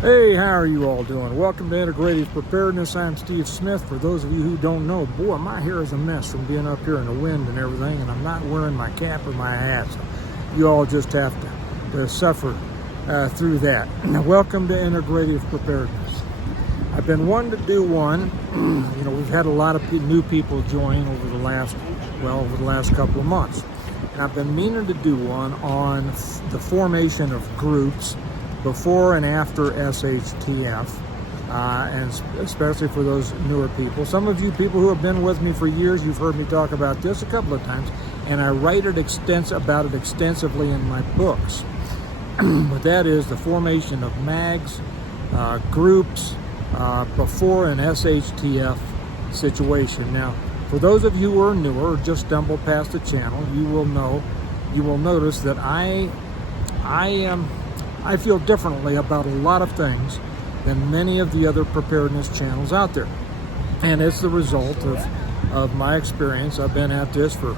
Hey, how are you all doing? Welcome to Integrative Preparedness. I'm Steve Smith. For those of you who don't know, boy, my hair is a mess from being up here in the wind and everything, and I'm not wearing my cap or my hat, so you all just have to suffer through that. Welcome to Integrative Preparedness. I've been wanting to do one. We've had a lot of new people join over the last couple of months, and I've been meaning to do one on the formation of groups before and after SHTF, and especially for those newer people. Some of you people who have been with me for years, you've heard me talk about this a couple of times, and I write about it extensively in my books. But that is the formation of MAGs, groups, before an SHTF situation. Now, for those of you who are newer or just stumbled past the channel, you will notice that I feel differently about a lot of things than many of the other preparedness channels out there. And it's the result of my experience. I've been at this for,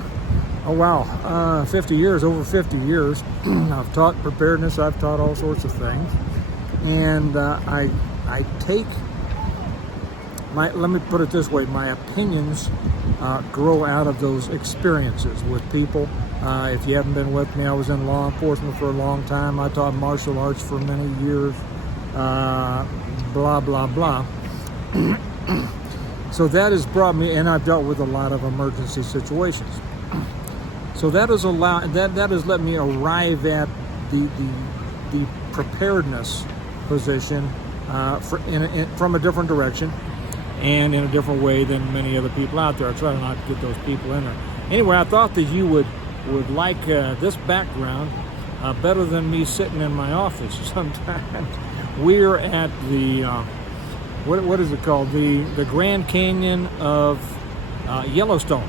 50 years, over 50 years. I've taught preparedness, I've taught all sorts of things. And I take let me put it this way, my opinions grow out of those experiences with people. If you haven't been with me, I was in law enforcement for a long time. I taught martial arts for many years, blah, blah, blah. So that has brought me, and I've dealt with a lot of emergency situations. So that has let me arrive at the preparedness position from a different direction and in a different way than many other people out there. I try not to get those people in there. Anyway, I thought that you would like this background better than me sitting in my office sometimes. We're at the, what is it called? The Grand Canyon of Yellowstone.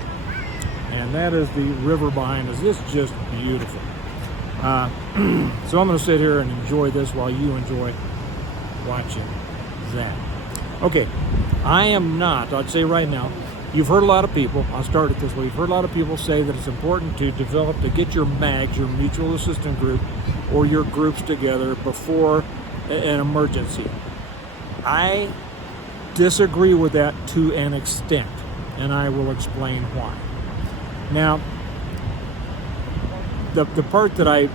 And that is the river behind us. It's just beautiful. So I'm going to sit here and enjoy this while you enjoy watching that. Okay, I'd say right now, you've heard a lot of people, I'll start it this way, you've heard a lot of people say that it's important to get your MAGs, your mutual assistance group, or your groups together before an emergency. I disagree with that to an extent, and I will explain why. Now, the part that I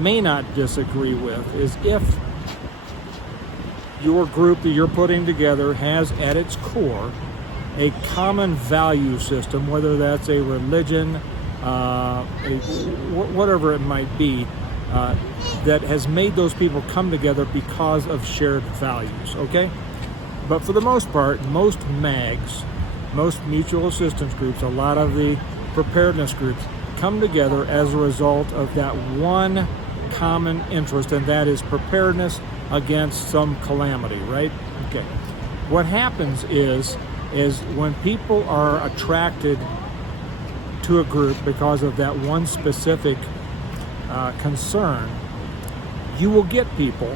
may not disagree with is if your group that you're putting together has at its core a common value system, whether that's a religion, whatever it might be, that has made those people come together because of shared values, okay? But for the most part, most MAGs, most mutual assistance groups, a lot of the preparedness groups come together as a result of that one common interest, and that is preparedness against some calamity, right? Okay. What happens is when people are attracted to a group because of that one specific concern, you will get people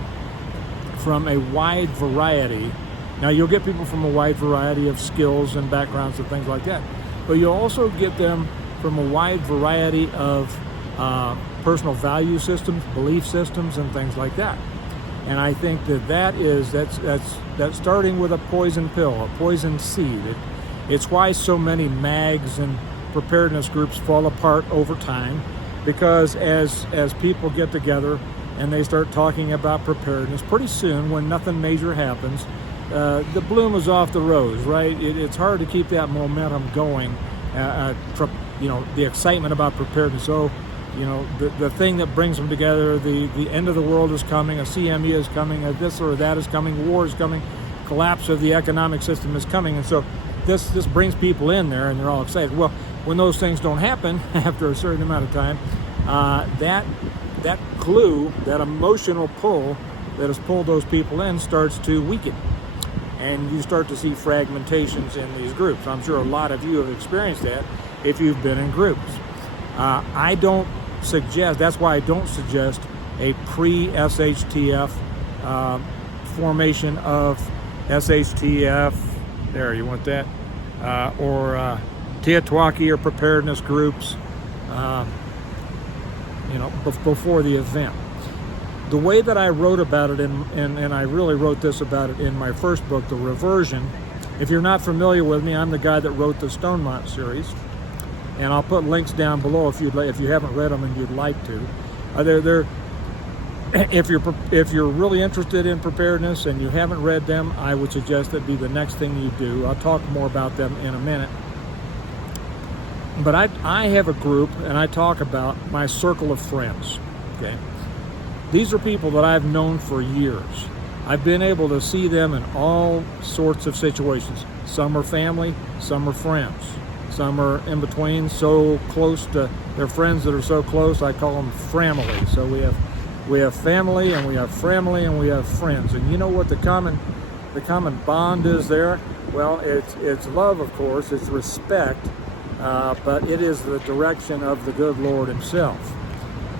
from a wide variety. Now, you'll get people from a wide variety of skills and backgrounds and things like that, but you'll also get them from a wide variety of personal value systems, belief systems, and things like that. And I think that's starting with a poison pill, a poison seed. It's why so many MAGs and preparedness groups fall apart over time, because as people get together and they start talking about preparedness, pretty soon, when nothing major happens, the bloom is off the rose, right? It's hard to keep that momentum going, the excitement about preparedness. So, the thing that brings them together, the end of the world is coming, a CME is coming, a this or that is coming, war is coming, collapse of the economic system is coming. And so this brings people in there and they're all excited. Well, when those things don't happen after a certain amount of time, that glue, that emotional pull that has pulled those people in starts to weaken. And you start to see fragmentations in these groups. I'm sure a lot of you have experienced that if you've been in groups. That's why I don't suggest a pre-SHTF formation of SHTF, there, you want that, or Teotwaki or preparedness groups, before the event. the way that I wrote about it, and I really wrote this about it in my first book, The Reversion. If you're not familiar with me, I'm the guy that wrote the Stonemont series, and I'll put links down below if you haven't read them and you'd like to. If you're really interested in preparedness and you haven't read them, I would suggest that be the next thing you do. I'll talk more about them in a minute. But I have a group, and I talk about my circle of friends. Okay, these are people that I've known for years. I've been able to see them in all sorts of situations. Some are family, some are friends, some are in between, so close to their friends that are so close, I call them family. So we have family, and we have family, and we have friends. And you know what the common bond is there? Well, it's love, of course, it's respect, but it is the direction of the good Lord himself.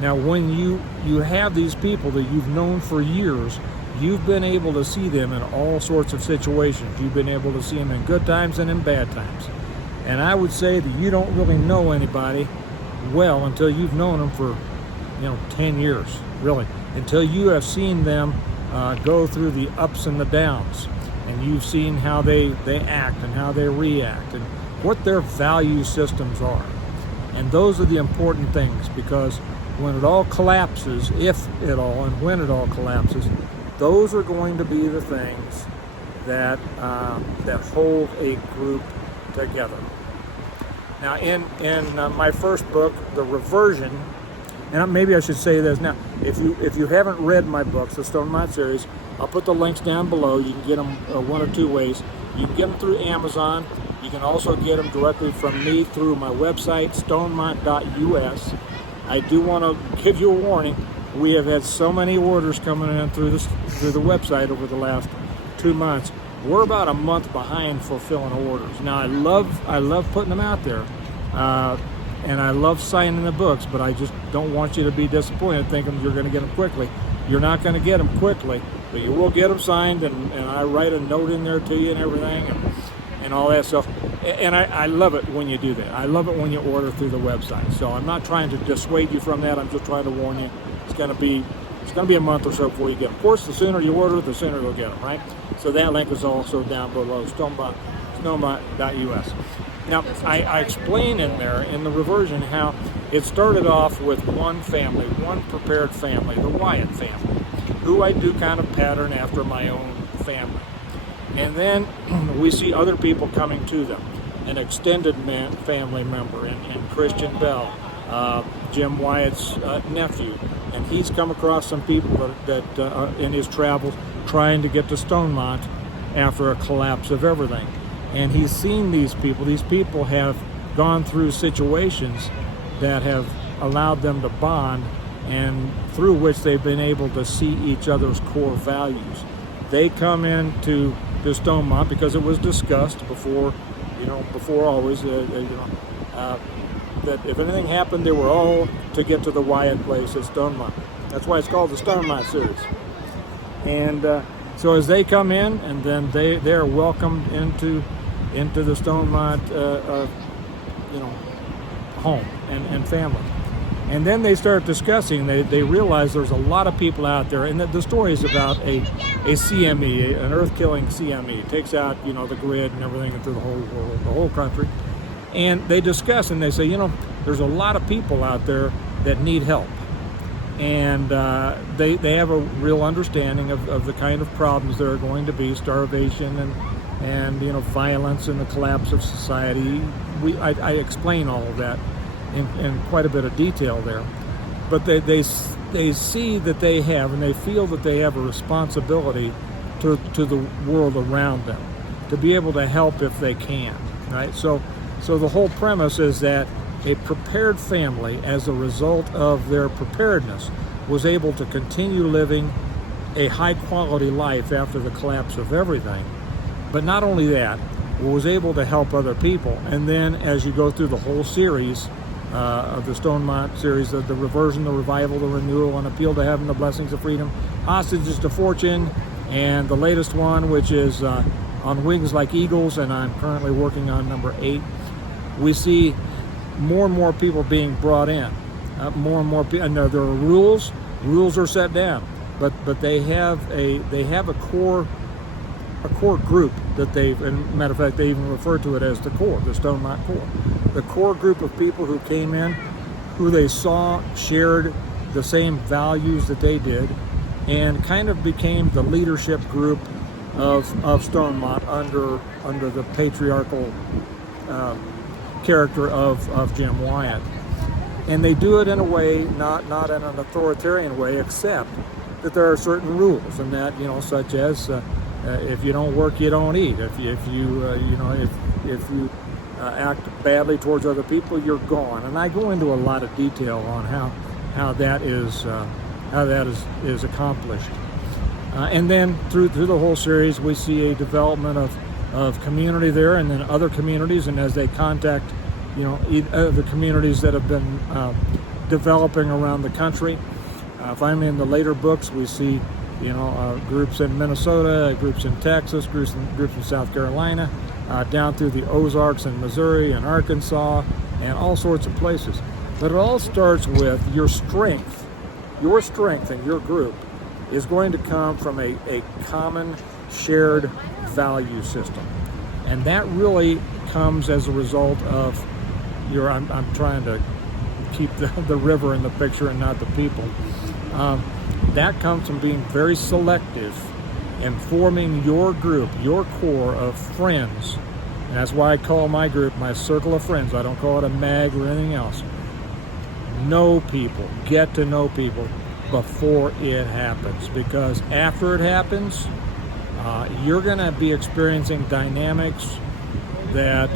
Now, when you have these people that you've known for years, you've been able to see them in all sorts of situations. You've been able to see them in good times and in bad times. And I would say that you don't really know anybody well until you've known them for 10 years, really, until you have seen them go through the ups and the downs, and you've seen how they act and how they react and what their value systems are. And those are the important things, because when it all collapses, if it all and when it all collapses, those are going to be the things that hold a group together. Now, in my first book, The Reversion, and maybe I should say this now, if you haven't read my books, the Stonemont series, I'll put the links down below. You can get them one of two ways. You can get them through Amazon. You can also get them directly from me through my website, stonemont.us. I do want to give you a warning. We have had so many orders coming in through the website over the last 2 months. We're about a month behind fulfilling orders. Now, I love putting them out there, and I love signing the books, but I just don't want you to be disappointed thinking you're going to get them quickly. You're not going to get them quickly, but you will get them signed, and I write a note in there to you and everything, and all that stuff. And I love it when you do that. I love it when you order through the website. So I'm not trying to dissuade you from that. I'm just trying to warn you. It's going to be a month or so before you get them. Of course, the sooner you order, the sooner you'll get them, right? So that link is also down below, stonemont.us. Now, I explain in there, in The Reversion, how it started off with one family, one prepared family, the Wyatt family, who I do kind of pattern after my own family. And then we see other people coming to them, an extended family member in Christian Bell, Jim Wyatt's nephew, and he's come across some people that in his travels trying to get to Stonemont after a collapse of everything. And he's seen these people. These people have gone through situations that have allowed them to bond, and through which they've been able to see each other's core values. They come into the Stonemont because it was discussed before always, that if anything happened, they were all to get to the Wyatt place at Stonemont. That's why it's called the Stonemont series. And so as they come in, and then they're welcomed into the Stonemont home and family. And then they start discussing, they realize there's a lot of people out there, and the story is about a CME, an earth-killing CME. It takes out, the grid and everything through the whole world, the whole country. And they discuss, and they say, there's a lot of people out there that need help. And they have a real understanding of the kind of problems there are going to be, starvation and violence and the collapse of society. I explain all of that in quite a bit of detail there. But they see that they have, and they feel that they have a responsibility to the world around them, to be able to help if they can, right? So the whole premise is that a prepared family, as a result of their preparedness, was able to continue living a high-quality life after the collapse of everything. But not only that, was able to help other people. And then as you go through the whole series of the Stonemont series, the Reversion, the Revival, the Renewal, and Appeal to Heaven, the Blessings of Freedom, Hostages to Fortune, and the latest one, which is On Wings Like Eagles, and I'm currently working on number 8, we see more and more people being brought in. More and more people, and there are rules are set down. but they have a core group that they've, and matter of fact, they even refer to it as the core, the Stonemont core. The core group of people who came in, who they saw shared the same values that they did, and kind of became the leadership group of Stonemont under the patriarchal character of Jim Wyatt. And they do it in a way, not in an authoritarian way, except that there are certain rules, and that, such as if you don't work, you don't eat. If you act badly towards other people, you're gone. And I go into a lot of detail on how that is accomplished. And then through the whole series, we see a development of community there, and then other communities, and as they contact the communities that have been developing around the country. Finally, in the later books, we see groups in Minnesota, groups in Texas, groups in South Carolina, down through the Ozarks and Missouri and Arkansas, and all sorts of places. But it all starts with your strength. Your strength in your group is going to come from a common shared value system. And that really comes as a result of I'm trying to keep the river in the picture and not the people. That comes from being very selective and forming your group, your core of friends. And that's why I call my group my circle of friends. I don't call it a mag or anything else. Know people, get to know people before it happens, because after it happens, you're going to be experiencing dynamics that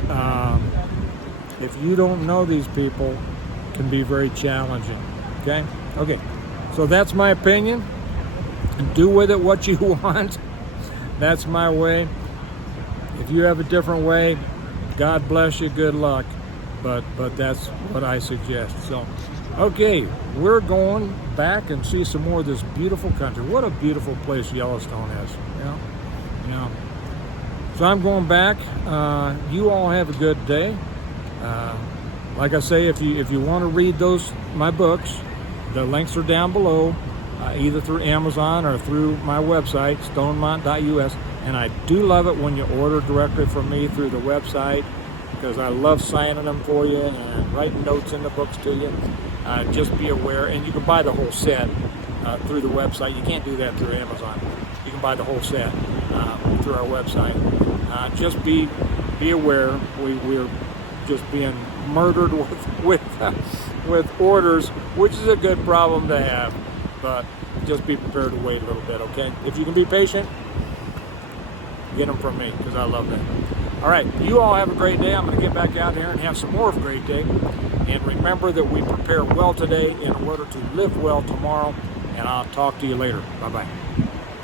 if you don't know these people, can be very challenging. Okay, so that's my opinion. Do with it what you want. That's my way. If you have a different way, God bless you, good luck, but that's what I suggest. So okay, we're going back and see some more of this beautiful country. What a beautiful place Yellowstone is. So I'm going back. You all have a good day. Like I say, if you want to read my books, the links are down below, either through Amazon or through my website, stonemont.us. And I do love it when you order directly from me through the website, because I love signing them for you and writing notes in the books to you. Just be aware, and you can buy the whole set through the website. You can't do that through Amazon. You can buy the whole set through our website. Just be aware. We're just being murdered with orders, which is a good problem to have, but just be prepared to wait a little bit, okay? If you can be patient, get them from me, because I love them. All right, you all have a great day. I'm going to get back out here and have some more of a great day. And remember that we prepare well today in order to live well tomorrow, and I'll talk to you later. Bye-bye.